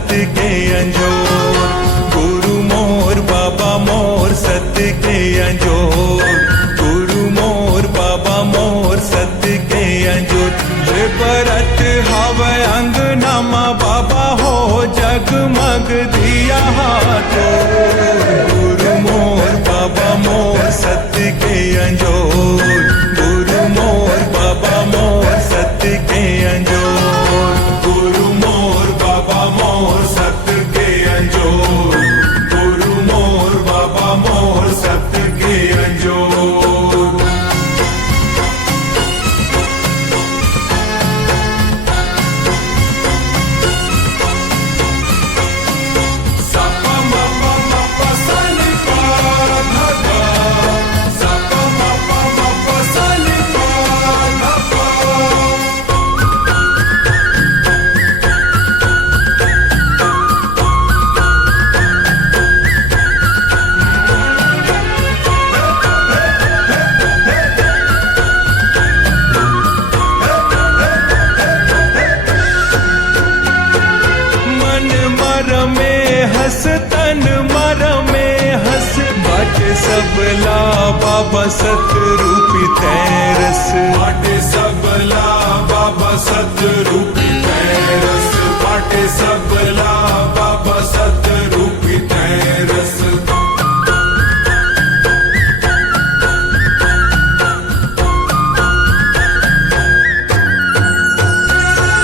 सत्य के अंजोर। गुरु मोर बाबा मोर सत्य के अंजोर। गुरु मोर बाबा मोर सत्य के अंजोर। ये बरत हवे अंगनामा बाबा हो जगमग दिया हाथों। गुरु मोर बाबा मोर सत्य के अंजोर। गुरु मोर बाबा मोर सत्य के अंजोर। गुरु मोर बाबा मोर सत्य के अंजोर। गुरु मोर बाबा मोर सत्य के अंजोर। तन मर में हंस बाटे सबला बाबा सतरूपी तैरस। बाटे सबला बाबा सतरूपी तैरस। बाटे सबला बाबा सतरूपी तैरस।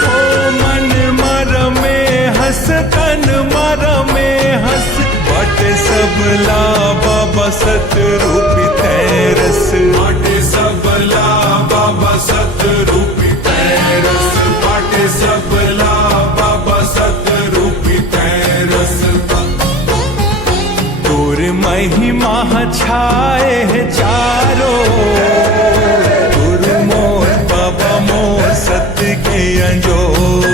ओ मन मर में हंस तन मर में हंस बाटे सबला बाबा सतरूपी तैरस। बाटे सबला बाबा सतरूपी तैरस। बाटे सबला बाबा सतरूपी तैरस। तोर महिमा छाए है चारों। गुरु मोर बाबा मोर सत्य के अंजोर।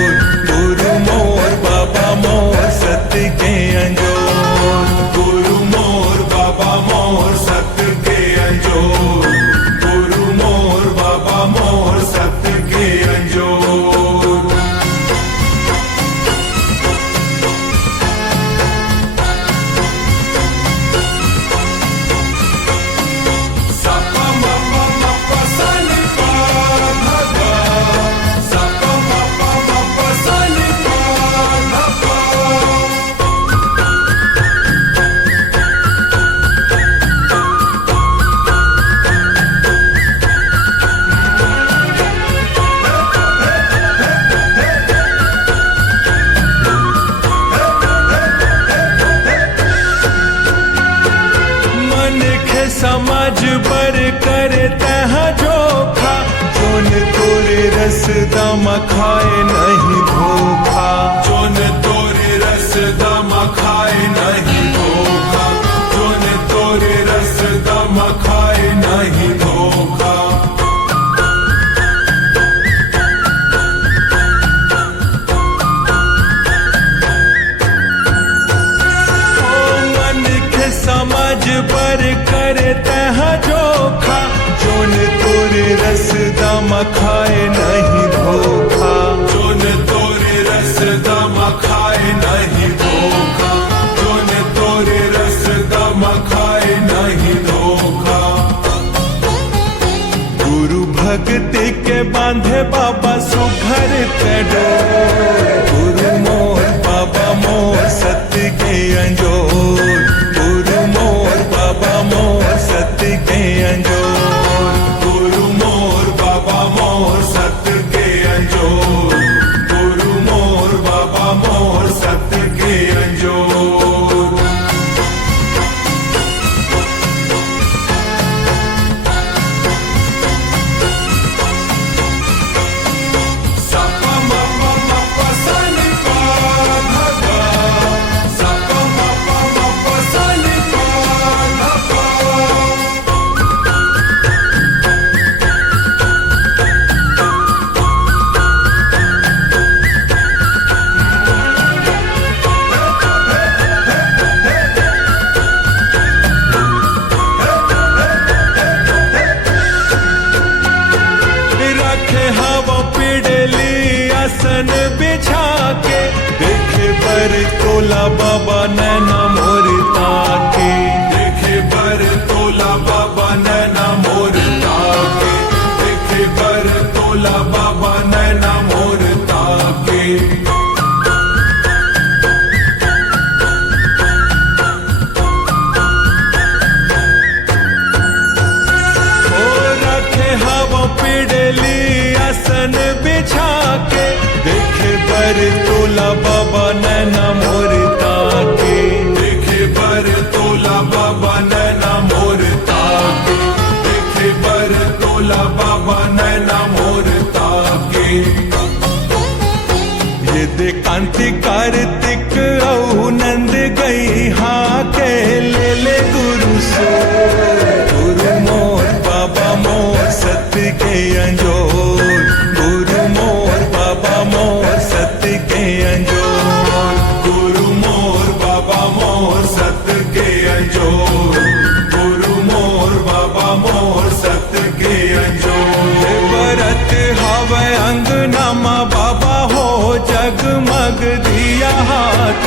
गुरु मोर बाबा मोर सत्य के अंजोर। गुरु मोर बाबा मोर सत्य के अंजोर। गुरु मोर बाबा मोर सत्य के अंजोर। समाज बर कर तह जोखा। जोन तोरे रस दम खाए नहीं धोखा। जोन तोरे रस दम खाए नहीं धोखा। जोन तोरे रस दम खाए नहीं धोखा। समझ पर कर तह जोखा। जोन तोरे रस दम खाए नहीं धोखा। जोन तोरे रस दम खाए नहीं धोखा। जोन तोरे रस दम खाए नहीं धोखा। गुरु भक्ति के बांधे बाबा सुघर करो। गुरु मोर बाबा मोर सत्य के अंजोर। गुरु मोर बाबा मोर सत्य के अंजोर। गुरु मोर बाबा मोर सत्य के अंजोर। गुरु मोर बाबा मोर सत्य के अंजोर। सपा मपा मपा सनी बर तोला बाबा नैना मोर ताके, देखे बर तोला बाबा नैना मोर ताके, देखे बर तोला बाबा नैना मोर ताके। पिड़ली आसन बिछा के, देखे बर तोला बाबा नैना मोर ताके, देखे बर तोला बाबा नैना मोर ताके, देखे बर तोला बाबा नैना मोर ताके। ये दे कांति कार्तिक औ नंद गई हाँ के ले गुरु सो, गुरु मोर बाबा मोर सत्य के अंजोर, गुरु मोर बाबा मोर सत्य के अंजोर, गुरु मोर बाबा मोर सत्य के अंजोर, गुरु मोर बाबा मोर सत्य के अंजोर। बरत हवे अंगनामा बाबा हो जगमग दिया हाथ।